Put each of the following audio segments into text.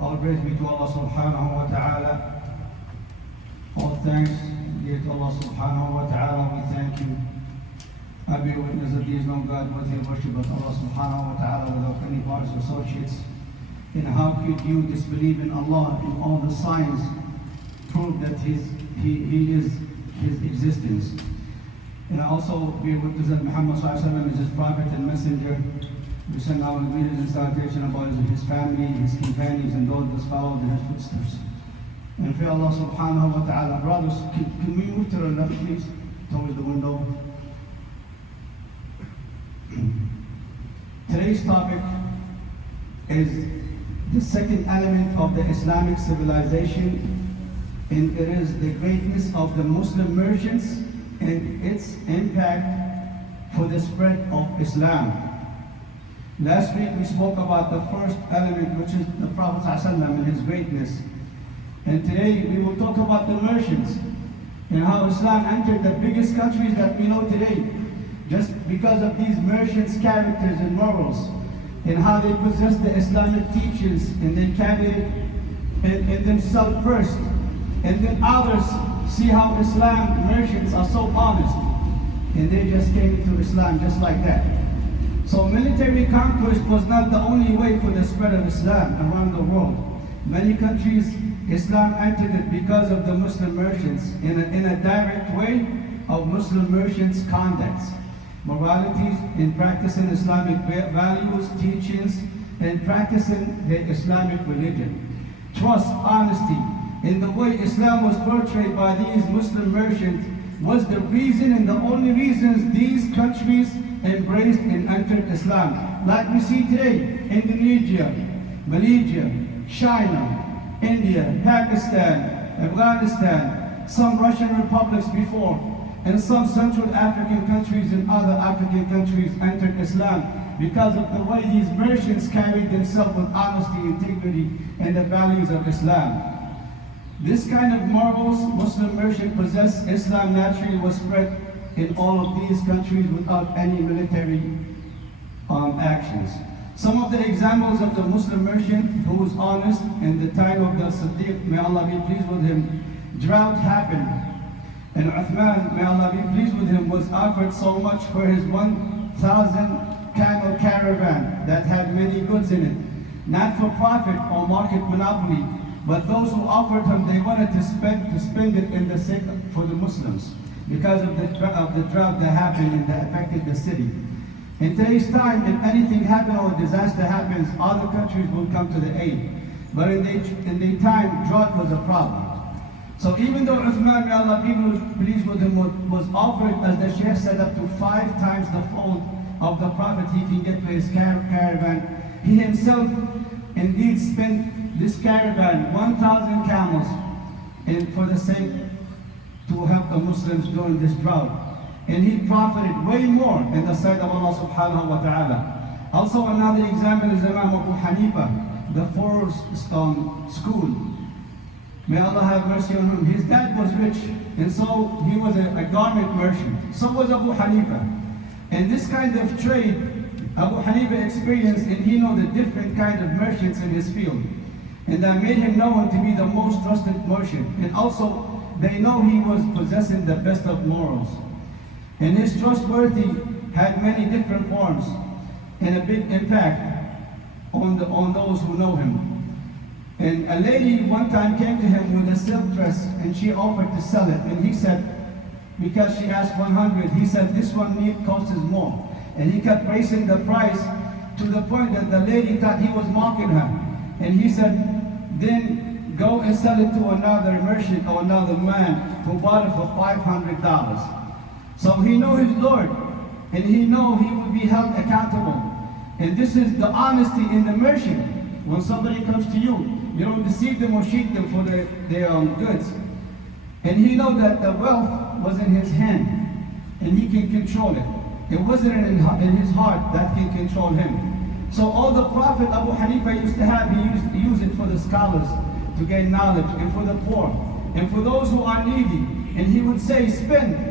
All praise be to Allah subhanahu wa ta'ala. All thanks be to Allah subhanahu wa ta'ala. We thank you. I bear witness that there is no God worthy of worship but Allah subhanahu wa ta'ala without any partners or associates. And how could you disbelieve in Allah and all the signs prove that He is His existence? And I also bear witness that Muhammad sallallahu alaihi wasallam is His prophet and messenger. We send our greetings and salutation about his family, his companions, and those that followed in his footsteps. And for Allah subhanahu wa ta'ala, brothers, can we move to the left, please, towards the window? Today's topic is the second element of the Islamic civilization, and it is the greatness of the Muslim merchants and its impact for the spread of Islam. Last week we spoke about the first element, which is the Prophet ﷺ and his greatness. And today we will talk about the merchants and how Islam entered the biggest countries that we know today just because of these merchants' characters and morals, and how they possess the Islamic teachings and they carry it in themselves first. And then others see how Islam merchants are so honest, and they just came into Islam just like that. So military conquest was not the only way for the spread of Islam around the world. Many countries, Islam entered it because of the Muslim merchants in a direct way of Muslim merchants' conducts, moralities, in practicing Islamic values, teachings, and practicing the Islamic religion. Trust, honesty, in the way Islam was portrayed by these Muslim merchants was the reason and the only reasons these countries embraced and entered Islam. Like we see today, Indonesia, Malaysia, China, India, Pakistan, Afghanistan, some Russian republics before, and some Central African countries and other African countries entered Islam because of the way these merchants carried themselves with honesty, integrity, and the values of Islam. This kind of marvels Muslim merchant possessed, Islam naturally was spread in all of these countries without any military actions. Some of the examples of the Muslim merchant who was honest in the time of the Siddiq, may Allah be pleased with him, drought happened. And Uthman, may Allah be pleased with him, was offered so much for his 1,000 camel caravan that had many goods in it, not for profit or market monopoly, but those who offered him, they wanted to spend it in the sake for the Muslims because of the drought that happened and that affected the city. In today's time, if anything happens or a disaster happens, other countries will come to the aid. But in their time, drought was a problem. So even though Uthman, may Allah be pleased with him, was offered, as the Shaykh said, up to 5 times the fold of the Prophet he can get for his caravan, he himself indeed spent this caravan, 1,000 camels, and for the sake to help the Muslims during this drought. And he profited way more in the sight of Allah subhanahu wa ta'ala. Also another example is Imam Abu Hanifa, the fourth school. May Allah have mercy on him. His dad was rich, and so he was a garment merchant. So was Abu Hanifa. And this kind of trade, Abu Hanifa experienced, and he know the different kind of merchants in his field. And that made him known to be the most trusted merchant. And also, they know he was possessing the best of morals. And his trustworthy had many different forms and a big impact on those who know him. And a lady one time came to him with a silk dress and she offered to sell it. And he said, because she asked 100, he said, this one costs more. And he kept raising the price to the point that the lady thought he was mocking her. And he said, then go and sell it to another merchant or another man who bought it for $500. So he know his Lord, and he know he will be held accountable. And this is the honesty in the merchant. When somebody comes to you, you don't deceive them or cheat them for their goods. And he know that the wealth was in his hand, and he can control it. It wasn't in his heart that can control him. So all the Prophet Abu Hanifa used to have, he used it for the scholars to gain knowledge, and for the poor, and for those who are needy. And he would say, spend,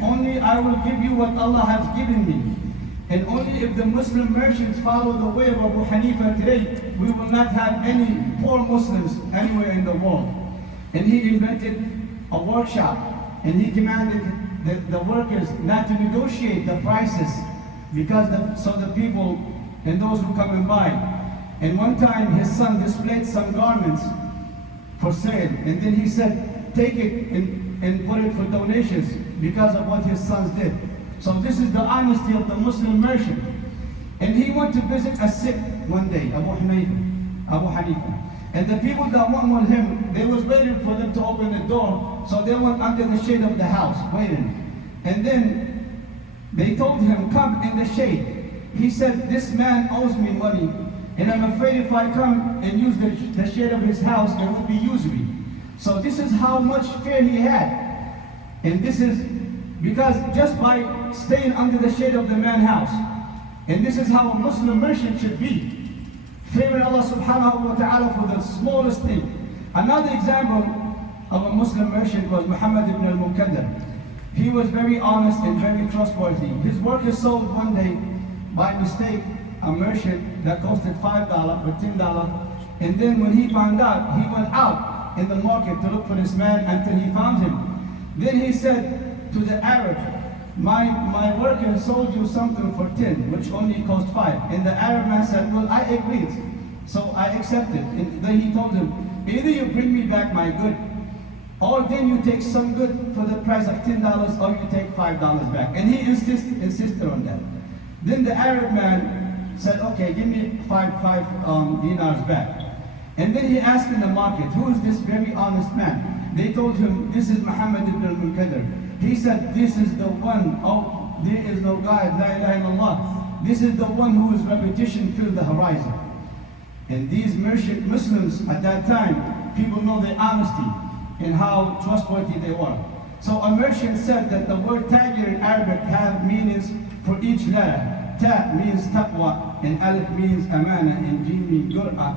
only I will give you what Allah has given me. And only if the Muslim merchants follow the way of Abu Hanifa today, we will not have any poor Muslims anywhere in the world. And he invented a workshop, and he commanded the workers not to negotiate the prices so the people and those who come and buy. And one time his son displayed some garments for sale, and then he said, take it and put it for donations because of what his sons did. So this is the honesty of the Muslim merchant. And he went to visit a sick one day, Abu Hanifa. And the people that went with him, they was waiting for them to open the door, so they went under the shade of the house, waiting. And then they told him, come in the shade. He said, this man owes me money, and I'm afraid if I come and use the shade of his house, it will be usury. So this is how much fear he had. And this is because just by staying under the shade of the man's house. And this is how a Muslim merchant should be. Fearing Allah subhanahu wa ta'ala for the smallest thing. Another example of a Muslim merchant was Muhammad ibn al-Munkadir. He was very honest and very trustworthy. His workers sold one day, by mistake, a merchant that costed $5 or $10. And then when he found out, he went out in the market to look for this man until he found him. Then he said to the Arab, my worker sold you something for 10, which only cost 5. And the Arab man said, well, I agreed, so I accepted. And then he told him, either you bring me back my good, or then you take some good for the price of $10, or you take $5 back. And he insisted on that. Then the Arab man said, okay, give me five dinars back. And then he asked in the market, who is this very honest man? They told him, this is Muhammad ibn al-Munkadir. He said, this is the one, oh, there is no God, la ilaha illallah. This is the one whose reputation filled the horizon. And these merchant Muslims at that time, people know their honesty and how trustworthy they were. So a merchant said that the word tajir in Arabic have meanings for each letter. Ta means taqwa, and alif means amana, and jim means gur'a,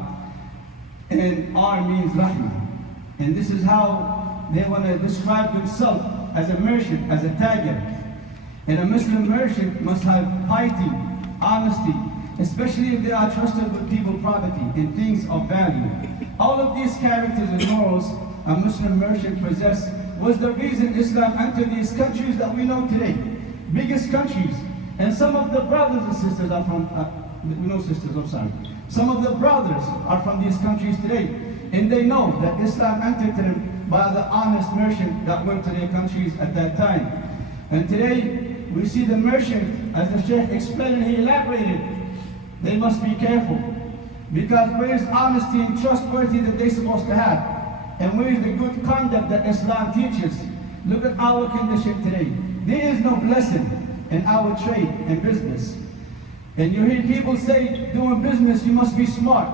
and R means rahmah. And this is how they want to describe themselves as a merchant, as a tajir. And a Muslim merchant must have piety, honesty, especially if they are trusted with people's property and things of value. All of these characters and morals a Muslim merchant possessed was the reason Islam entered these countries that we know today. Biggest countries. And some of the brothers and sisters are from, Some of the brothers are from these countries today. And they know that Islam entered them by the honest merchant that went to their countries at that time. And today, we see the merchant, as the Sheikh explained and he elaborated, they must be careful. Because where is honesty and trustworthy that they're supposed to have? And where is the good conduct that Islam teaches? Look at our condition today. There is no blessing in our trade and business. And you hear people say, doing business, you must be smart.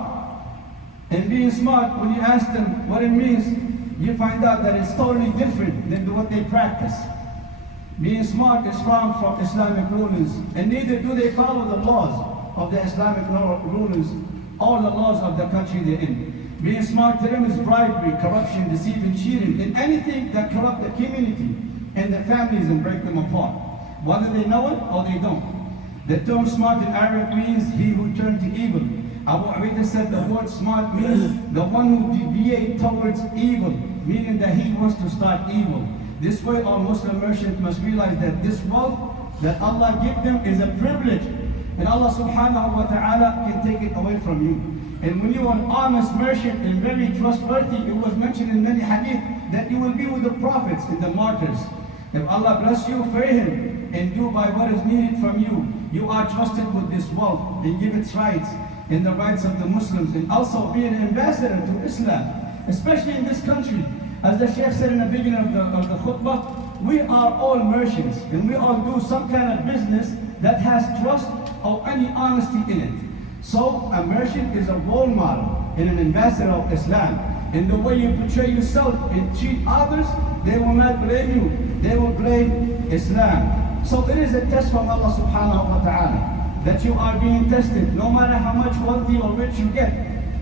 And being smart, when you ask them what it means, you find out that it's totally different than what they practice. Being smart is far from Islamic rulings, and neither do they follow the laws of the Islamic rulings or the laws of the country they're in. Being smart to them is bribery, corruption, deceit, and cheating, and anything that corrupt the community and the families and break them apart, whether they know it or they don't. The term smart in Arabic means he who turned to evil. Abu Ubaidah said the word smart means the one who deviates towards evil, meaning that he wants to start evil. This way all Muslim merchants must realize that this wealth that Allah gives them is a privilege, and Allah subhanahu wa ta'ala can take it away from you. And when you are an honest merchant and very trustworthy, it was mentioned in many hadith that you will be with the prophets and the martyrs. If Allah bless you, fear Him and do by what is needed from you. You are trusted with this wealth and give its rights and the rights of the Muslims, and also be an ambassador to Islam, especially in this country. As the Sheikh said in the beginning of the khutbah, we are all merchants and we all do some kind of business that has trust or any honesty in it. So a merchant is a role model and an ambassador of Islam. And the way you portray yourself and treat others, they will not blame you, they will blame Islam. So it is a test from Allah subhanahu wa ta'ala that you are being tested, no matter how much wealthy or rich you get.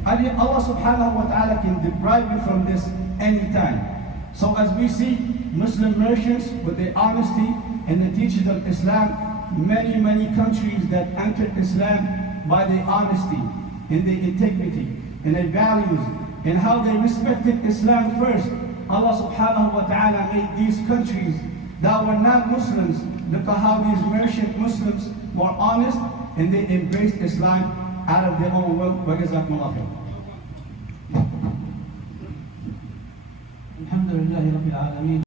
Allah subhanahu wa ta'ala can deprive you from this anytime. So as we see Muslim merchants with their honesty and the teachings of Islam, many countries that entered Islam by their honesty, in their integrity, in their values, and how they respected Islam first. Allah subhanahu wa ta'ala made these countries that were not Muslims. Look at how these merchant Muslims were honest and they embraced Islam out of their own will. وَجَزَاكُمُ اللَّهُ خَيْرًا. الحمد لله رب العالمين.